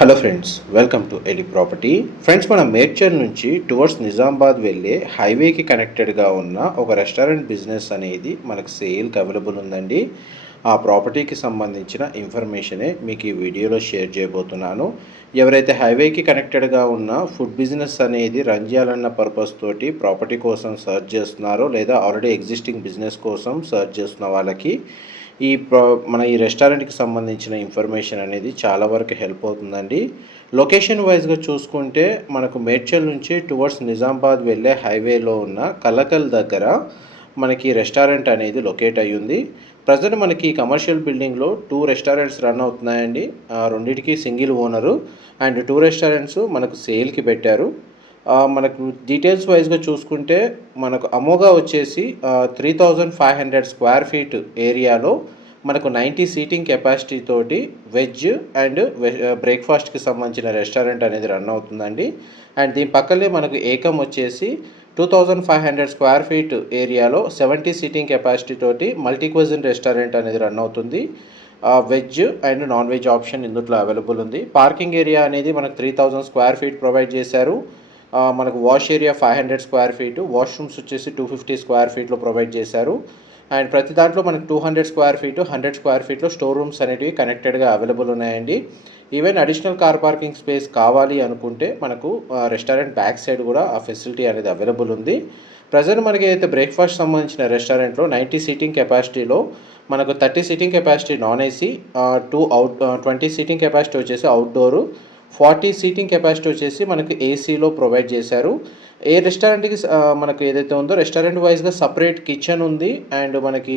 Hello friends, welcome to ఎలి property. Friends, మన మేడ్చల్ నుంచి టువర్డ్స్ నిజామాబాద్ వెళ్ళే హైవేకి కనెక్టెడ్గా ఉన్న ఒక రెస్టారెంట్ బిజినెస్ అనేది మనకు సేల్కి అవైలబుల్ ఉందండి. ఆ ప్రాపర్టీకి సంబంధించిన ఇన్ఫర్మేషనే మీకు ఈ వీడియోలో షేర్ చేయబోతున్నాను. ఎవరైతే హైవేకి కనెక్టెడ్గా ఉన్న ఫుడ్ బిజినెస్ అనేది రన్ చేయాలన్న పర్పస్ తోటి ప్రాపర్టీ కోసం సర్చ్ చేస్తున్నారో లేదా ఆల్రెడీ ఎగ్జిస్టింగ్ బిజినెస్ కోసం సర్చ్ చేస్తున్న వాళ్ళకి మన ఈ రెస్టారెంట్కి సంబంధించిన ఇన్ఫర్మేషన్ అనేది చాలా వరకు హెల్ప్ అవుతుందండి. లొకేషన్ వైజ్గా చూసుకుంటే మనకు మేడ్చల్ నుంచి టువర్డ్స్ నిజామాబాద్ వెళ్ళే హైవేలో ఉన్న కలకల్ దగ్గర మనకి రెస్టారెంట్ అనేది లొకేట్ అయ్యి ఉంది. ప్రజెంట్ మనకి కమర్షియల్ బిల్డింగ్లో 2 రెస్టారెంట్స్ రన్ అవుతున్నాయండి. రెండింటికి సింగిల్ ఓనరు అండ్ 2 రెస్టారెంట్స్ మనకు సేల్కి పెట్టారు. మనకు డీటెయిల్స్ వైజ్గా చూసుకుంటే మనకు అమోగా వచ్చేసి 3500 స్క్వేర్ ఫీట్ ఏరియాలో మనకు 90 సీటింగ్ కెపాసిటీ తోటి వెజ్ అండ్ బ్రేక్ఫాస్ట్కి సంబంధించిన రెస్టారెంట్ అనేది రన్ అవుతుందండి. అండ్ దీని పక్కనే మనకు ఏకం వచ్చేసి 2500 స్క్వేర్ ఫీట్ ఏరియాలో 70 సీటింగ్ కెపాసిటీ తోటి మల్టీ క్విజిన్ రెస్టారెంట్ అనేది రన్ అవుతుంది. Veg and non veg option ఇందులో అవైలబుల్ ఉంది. పార్కింగ్ ఏరియా అనేది మనకు 3000 స్క్వేర్ ఫీట్ ప్రొవైడ్ చేశారు. మనకు wash area 500 square feet, washrooms వచ్చేసి 250 స్క్వేర్ ఫీట్లో ప్రొవైడ్ చేశారు. అండ్ ప్రతి దాంట్లో మనకు 200 స్క్వేర్ ఫీటు, 100 స్క్వేర్ ఫీట్లో స్టోర్ రూమ్స్ అనేటివి కనెక్టెడ్గా అవైలబుల్ ఉన్నాయండి. Even additional car parking space కావాలి అనుకుంటే మనకు రెస్టారెంట్ బ్యాక్ సైడ్ కూడా ఆ ఫెసిలిటీ అనేది అవైలబుల్ ఉంది. ప్రజెంట్ మనకి అయితే బ్రేక్ఫాస్ట్ సంబంధించిన రెస్టారెంట్లో 90 సీటింగ్ కెపాసిటీలో మనకు 30 seating capacity non AC, 20 seating capacity వచ్చేసి అవుట్డోరు, 40 సీటింగ్ కెపాసిటీ వచ్చేసి మనకు ఏసీలో ప్రొవైడ్ చేశారు. ఏ రెస్టారెంట్కి మనకు ఏదైతే ఉందో రెస్టారెంట్ వైజ్గా సపరేట్ కిచెన్ ఉంది. అండ్ మనకి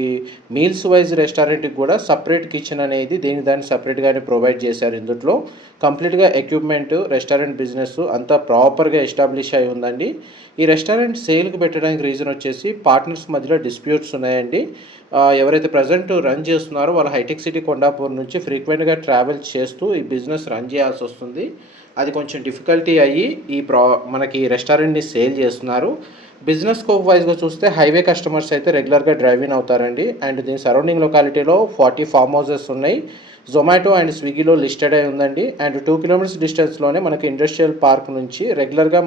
మీల్స్ వైజ్ రెస్టారెంట్కి కూడా సపరేట్ కిచెన్ అనేది దాన్ని సపరేట్గానే ప్రొవైడ్ చేశారు. ఇందులో కంప్లీట్గా ఎక్విప్మెంట్, రెస్టారెంట్ బిజినెస్ అంతా ప్రాపర్గా ఎస్టాబ్లిష్ అయి ఉందండి. ఈ రెస్టారెంట్ సేల్కి పెట్టడానికి రీజన్ వచ్చేసి పార్ట్నర్స్ మధ్యలో డిస్ప్యూట్స్ ఉన్నాయండి. ఎవరైతే ప్రజెంట్ రన్ చేస్తున్నారో వాళ్ళు హైటెక్ సిటీ కొండాపూర్ నుంచి ఫ్రీక్వెంట్గా ట్రావెల్ చేస్తూ ఈ బిజినెస్ రన్ చేయాల్సి వస్తుంది. అది కొంచెం డిఫికల్టీ అయ్యి మనకి రెస్టారెంట్ని సేల్ చేస్తున్నారు. బిజినెస్ స్కోప్ వైజ్గా చూస్తే హైవే కస్టమర్స్ అయితే రెగ్యులర్గా డ్రైవింగ్ అవుతారండి. అండ్ దీని సరౌండింగ్ లొకాలిటీలో 40 ఫామ్ హౌసెస్ ఉన్నాయి. జొమాటో అండ్ స్విగ్గీలో లిస్టెడ్ అయి ఉందండి. అండ్ 2 కిలోమీటర్స్ డిస్టెన్స్లోనే మనకి ఇండస్ట్రియల్ పార్క్ నుంచి రెగ్యులర్గా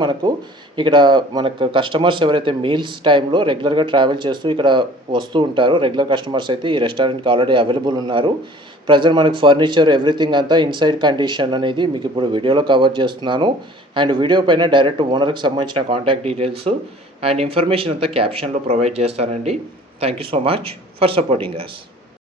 ఇక్కడ మనకు కస్టమర్స్ ఎవరైతే మీల్స్ టైంలో రెగ్యులర్గా ట్రావెల్ చేస్తూ ఇక్కడ వస్తూ ఉంటారో రెగ్యులర్ కస్టమర్స్ అయితే ఈ రెస్టారెంట్కి ఆల్రెడీ అవైలబుల్ ఉన్నారు. ప్రజెంట్ మనకు ఫర్నిచర్ ఎవ్రీథింగ్ అంతా ఇన్సైడ్ కండిషన్ అనేది మీకు ఇప్పుడు వీడియోలో కవర్ చేస్తున్నాను. అండ్ వీడియో పైన డైరెక్ట్ ఓనర్కి సంబంధించిన కాంటాక్ట్ డీటెయిల్స్ అండ్ ఇన్ఫర్మేషన్ అంతా క్యాప్షన్లో ప్రొవైడ్ చేస్తానండి. Thank you so much for supporting us.